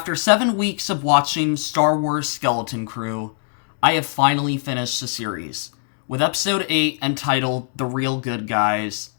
after 7 weeks of watching Star Wars Skeleton Crew, I have finally finished the series, with Episode 8 entitled The Real Good Guys.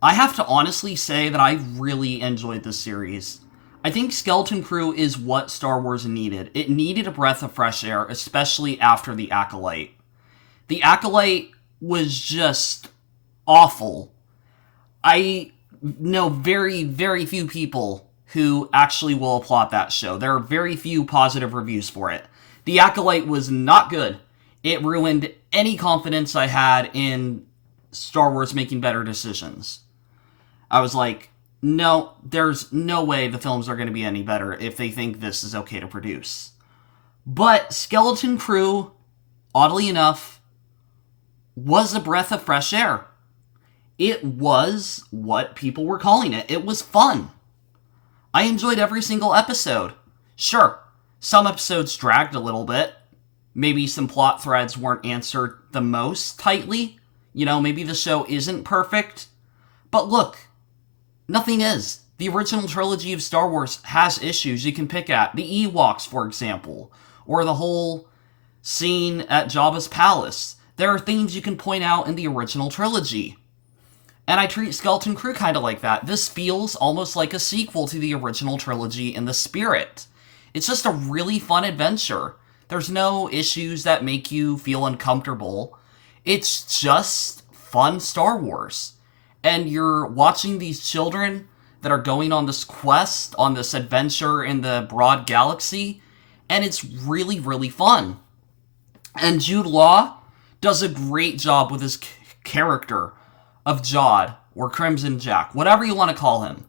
I have to honestly say that I really enjoyed this series. I think Skeleton Crew is what Star Wars needed. It needed a breath of fresh air, especially after The Acolyte. The Acolyte was just awful. I know very, very few people who actually will applaud that show. There are very few positive reviews for it. The Acolyte was not good. It ruined any confidence I had in Star Wars making better decisions. I was like, no, there's no way the films are going to be any better if they think this is okay to produce. But Skeleton Crew, oddly enough, was a breath of fresh air. It was what people were calling it. It was fun. I enjoyed every single episode. Sure, some episodes dragged a little bit. Maybe some plot threads weren't answered the most tightly. Maybe the show isn't perfect. But look, nothing is. The original trilogy of Star Wars has issues you can pick at. The Ewoks, for example. Or the whole scene at Jabba's palace. There are things you can point out in the original trilogy. And I treat Skeleton Crew kind of like that. This feels almost like a sequel to the original trilogy in the spirit. It's just a really fun adventure. There's no issues that make you feel uncomfortable. It's just fun Star Wars. And you're watching these children that are going on this quest, on this adventure in the broad galaxy, and it's really, really fun. And Jude Law does a great job with his character of Jod, or Crimson Jack, whatever you want to call him.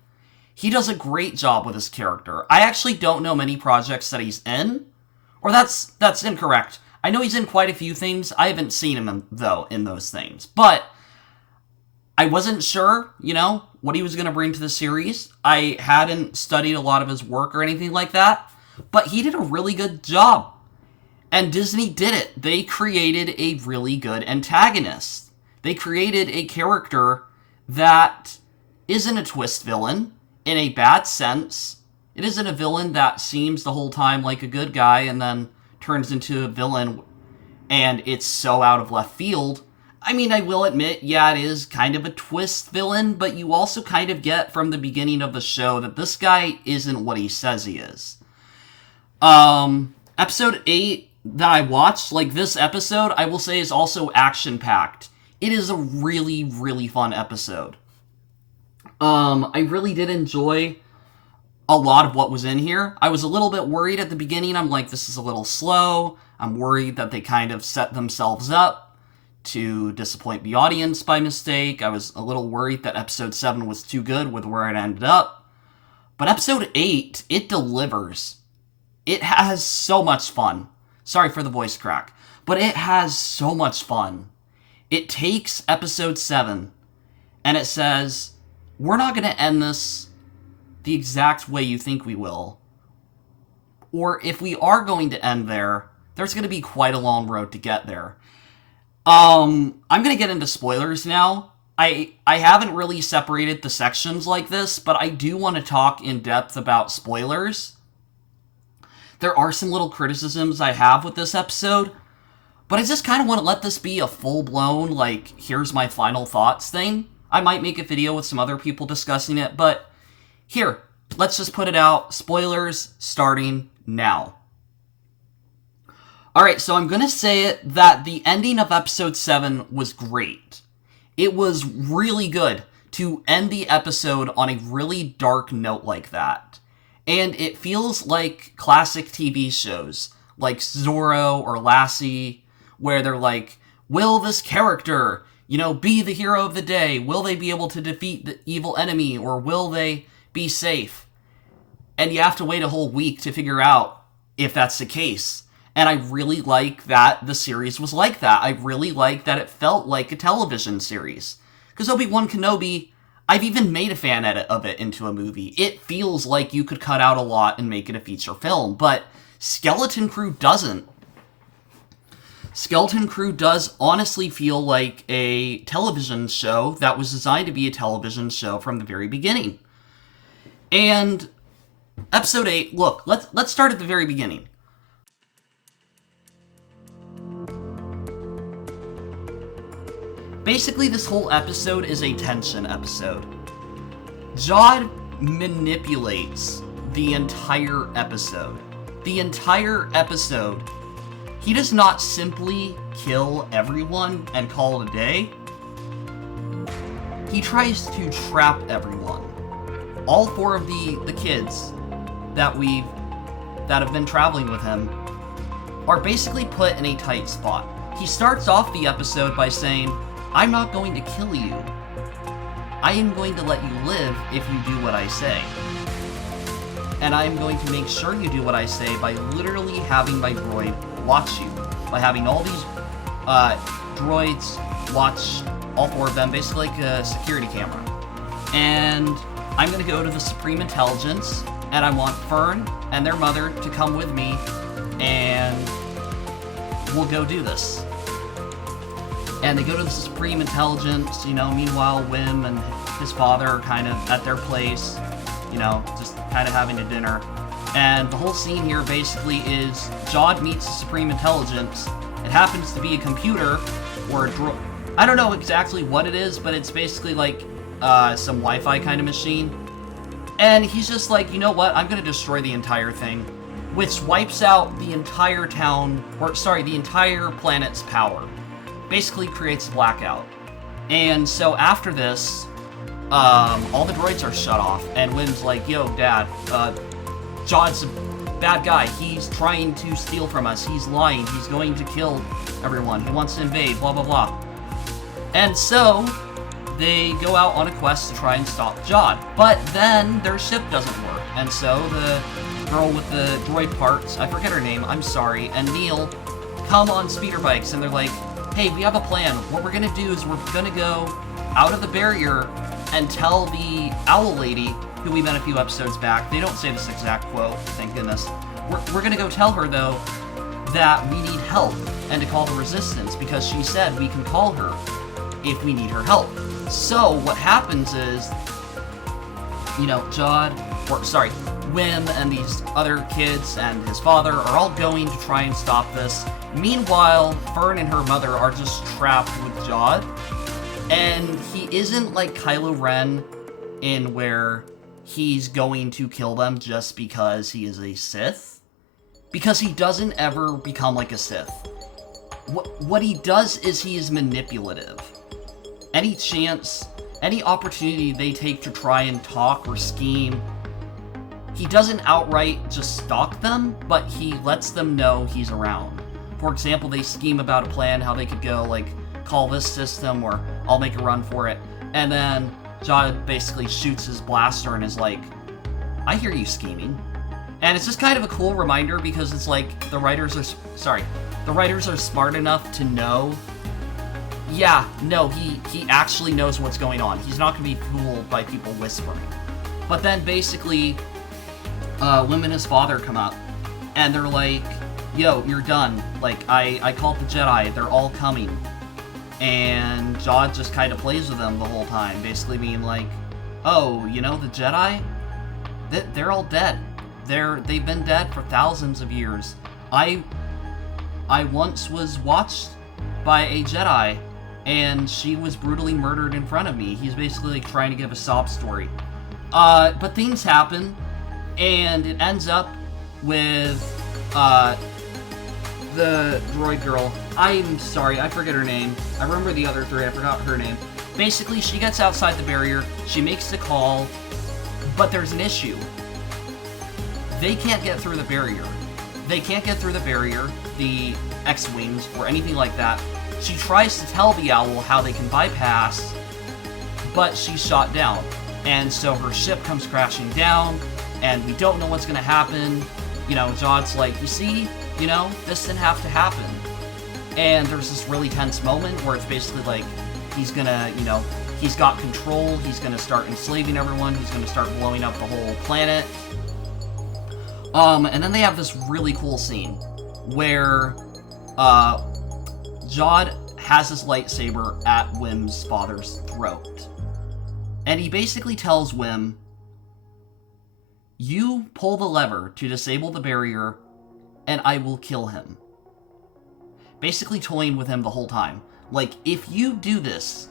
He does a great job with his character. I actually don't know many projects that he's in, or that's incorrect. I know he's in quite a few things. I haven't seen him, though, in those things. But I wasn't sure, what he was going to bring to the series. I hadn't studied a lot of his work or anything like that. But he did a really good job. And Disney did it. They created a really good antagonist. They created a character that isn't a twist villain in a bad sense. It isn't a villain that seems the whole time like a good guy and then turns into a villain and it's so out of left field. I mean, I will admit, yeah, it is kind of a twist villain, but you also kind of get from the beginning of the show that this guy isn't what he says he is. Episode 8 that I watched, this episode, I will say is also action-packed. It is a really, really fun episode. I really did enjoy a lot of what was in here. I was a little bit worried at the beginning. I'm like, this is a little slow. I'm worried that they kind of set themselves up to disappoint the audience by mistake. I was a little worried that episode 7 was too good with where it ended up. But episode 8, it delivers. It has so much fun. Sorry for the voice crack. But it has so much fun. It takes episode 7 and it says, we're not going to end this the exact way you think we will. Or if we are going to end there, there's going to be quite a long road to get there. I'm going to get into spoilers now. I haven't really separated the sections like this, but I do want to talk in depth about spoilers. There are some little criticisms I have with this episode, but I just kind of want to let this be a full-blown, here's my final thoughts thing. I might make a video with some other people discussing it, but here, let's just put it out. Spoilers starting now. Alright, so I'm going to say it that the ending of episode 7 was great. It was really good to end the episode on a really dark note like that. And it feels like classic TV shows, like Zorro or Lassie, where they're like, will this character, be the hero of the day? Will they be able to defeat the evil enemy, or will they be safe? And you have to wait a whole week to figure out if that's the case. And I really like that the series was like that. I really like that it felt like a television series. Because Obi-Wan Kenobi, I've even made a fan edit of it into a movie. It feels like you could cut out a lot and make it a feature film, but Skeleton Crew doesn't. Skeleton Crew does honestly feel like a television show that was designed to be a television show from the very beginning. And Episode 8, look, let's start at the very beginning. Basically, this whole episode is a tension episode. Jod manipulates the entire episode. The entire episode. He does not simply kill everyone and call it a day. He tries to trap everyone. All 4 of the kids that have been traveling with him are basically put in a tight spot. He starts off the episode by saying, "I'm not going to kill you. I am going to let you live if you do what I say. And I am going to make sure you do what I say by literally having my droid watch you. By having all these droids watch all 4 of them, basically like a security camera. And I'm going to go to the Supreme Intelligence, and I want Fern and their mother to come with me, and we'll go do this." And they go to the Supreme Intelligence, meanwhile Wim and his father are kind of at their place, just kind of having a dinner. And the whole scene here basically is Jod meets the Supreme Intelligence. It happens to be a computer, or a droid. I don't know exactly what it is, but it's basically like some Wi-Fi kind of machine. And he's just like, you know what, I'm going to destroy the entire thing, which wipes out the entire the entire planet's power. Basically creates a blackout. And so after this, all the droids are shut off, and Wim's like, "Yo, Dad, Jod's a bad guy. He's trying to steal from us. He's lying. He's going to kill everyone. He wants to invade, blah, blah, blah." And so they go out on a quest to try and stop Jod. But then their ship doesn't work. And so the girl with the droid parts, I forget her name, I'm sorry, and Neil come on speeder bikes, and they're like, "Hey, we have a plan. What we're gonna do is we're gonna go out of the barrier and tell the owl lady, who we met a few episodes back." They don't say this exact quote, thank goodness. We're gonna go tell her, though, that we need help and to call the Resistance, because she said we can call her if we need her help. So what happens is, Wim and these other kids and his father are all going to try and stop this. Meanwhile, Fern and her mother are just trapped with Jod. And he isn't like Kylo Ren in where he's going to kill them just because he is a Sith. Because he doesn't ever become like a Sith. What he does is he is manipulative. Any chance, any opportunity they take to try and talk or scheme, he doesn't outright just stalk them, but he lets them know he's around. For example, they scheme about a plan, how they could go, like, call this system, or I'll make a run for it. And then Jod basically shoots his blaster and is like, "I hear you scheming." And it's just kind of a cool reminder, because it's like the writers are smart enough to know, yeah, no, he actually knows what's going on. He's not going to be fooled by people whispering. But then basically, Wim and his father come up, and they're like, "Yo, you're done. Like, I called the Jedi. They're all coming." And Jod just kind of plays with them the whole time, basically being like, "Oh, the Jedi? They're all dead. They've been dead for thousands of years. I once was watched by a Jedi, and she was brutally murdered in front of me." He's basically like trying to give a sob story. But things happen, and it ends up with the droid girl. I'm sorry, I forget her name. I remember the other 3, I forgot her name. Basically, she gets outside the barrier, she makes the call, but there's an issue. They can't get through the barrier. They can't get through the barrier, the X-Wings, or anything like that. She tries to tell the owl how they can bypass, but she's shot down. And so her ship comes crashing down, and we don't know what's gonna happen. Jod's like, "You see, this didn't have to happen." And there's this really tense moment where it's basically like, he's gonna, he's got control, he's gonna start enslaving everyone, he's gonna start blowing up the whole planet. And then they have this really cool scene where, Jod has his lightsaber at Wim's father's throat. And he basically tells Wim, You pull the lever to disable the barrier, and I will kill him. Basically toying with him the whole time. Like, if you do this,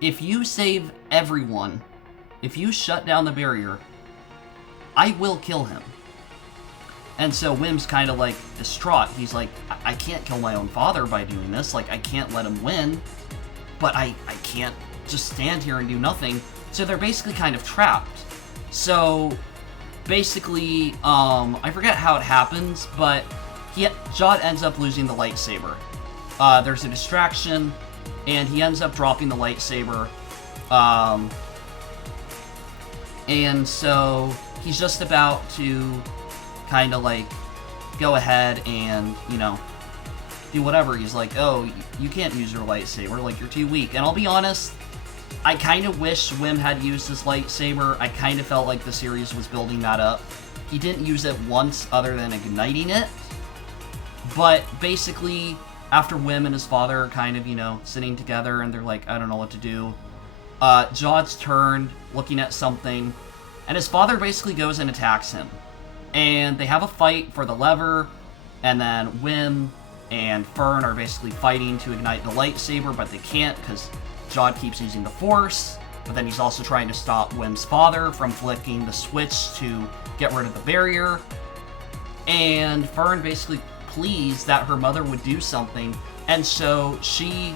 if you save everyone, if you shut down the barrier, I will kill him. And so Wim's kind of like distraught. He's like, I can't kill my own father by doing this. Like, I can't let him win, but I can't just stand here and do nothing. So they're basically kind of trapped. So basically, I forget how it happens, but Jod ends up losing the lightsaber. There's a distraction, and he ends up dropping the lightsaber. And so he's just about to kind of like go ahead and, you know, do whatever. He's like, oh, you can't use your lightsaber, like, you're too weak. And I'll be honest, I kind of wish Wim had used his lightsaber. I kind of felt like the series was building that up. He didn't use it once other than igniting it. But basically, after Wim and his father are kind of, you know, sitting together and they're like, I don't know what to do, Jod's turned, looking at something, and his father basically goes and attacks him. And they have a fight for the lever, and then Wim and Fern are basically fighting to ignite the lightsaber, but they can't because Jod keeps using the Force. But then he's also trying to stop Wim's father from flicking the switch to get rid of the barrier. And Fern basically pleads that her mother would do something, and so she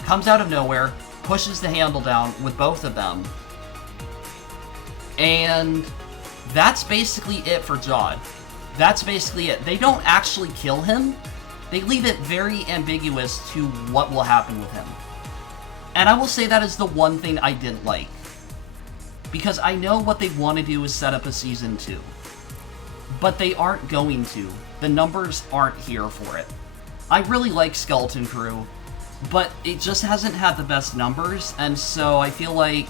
comes out of nowhere, pushes the handle down with both of them. And that's basically it for Jod. That's basically it. They don't actually kill him. They leave it very ambiguous to what will happen with him. And I will say that is the one thing I didn't like. Because I know what they want to do is set up a Season 2. But they aren't going to. The numbers aren't here for it. I really like Skeleton Crew, but it just hasn't had the best numbers, and so I feel like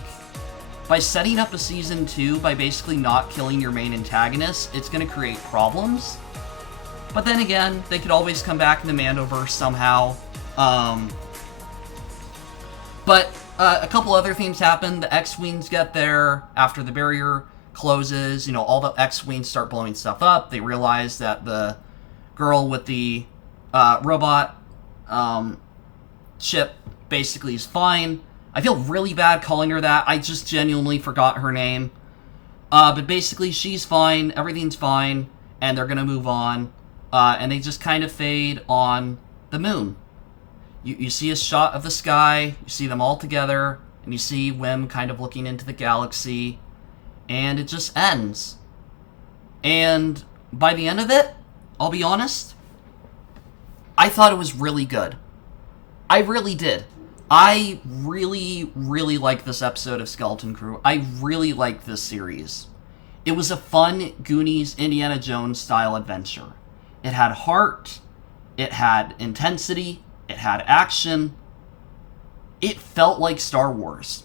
by setting up a Season 2, by basically not killing your main antagonist, it's going to create problems. But then again, they could always come back in the Mandoverse somehow. But a couple other things happen. The X-Wings get there after the barrier closes. You know, all the X-Wings start blowing stuff up. They realize that the girl with the robot ship basically is fine. I feel really bad calling her that. I just genuinely forgot her name. But basically, she's fine. Everything's fine. And they're going to move on. And they just kind of fade on the moon. You see a shot of the sky. You see them all together. And you see Wim kind of looking into the galaxy. And it just ends. And by the end of it, I'll be honest, I thought it was really good. I really did. I really, really like this episode of Skeleton Crew. I really like this series. It was a fun Goonies, Indiana Jones style adventure. It had heart, it had intensity, it had action. It felt like Star Wars.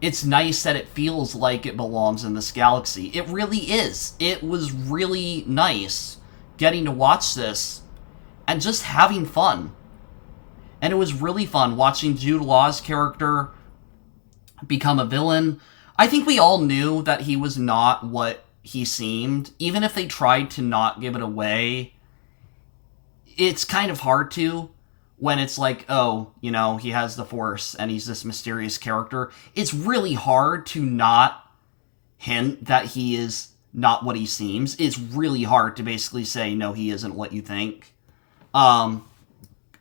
It's nice that it feels like it belongs in this galaxy. It really is. It was really nice getting to watch this and just having fun. And it was really fun watching Jude Law's character become a villain. I think we all knew that he was not what he seemed. Even if they tried to not give it away, it's kind of hard to when it's like, oh, you know, he has the Force and he's this mysterious character. It's really hard to not hint that he is not what he seems. It's really hard to basically say, no, he isn't what you think.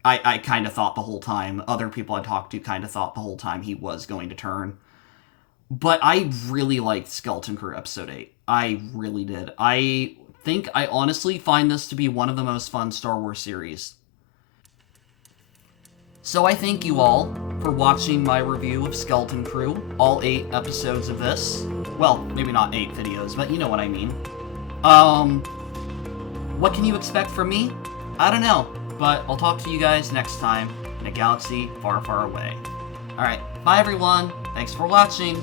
I kind of thought the whole time, other people I talked to kind of thought the whole time he was going to turn. But I really liked Skeleton Crew Episode 8. I really did. I think I honestly find this to be one of the most fun Star Wars series. So I thank you all for watching my review of Skeleton Crew, all 8 episodes of this. Well, maybe not 8 videos, but you know what I mean. What can you expect from me? I don't know, but I'll talk to you guys next time in a galaxy far, far away. Alright, bye everyone, thanks for watching.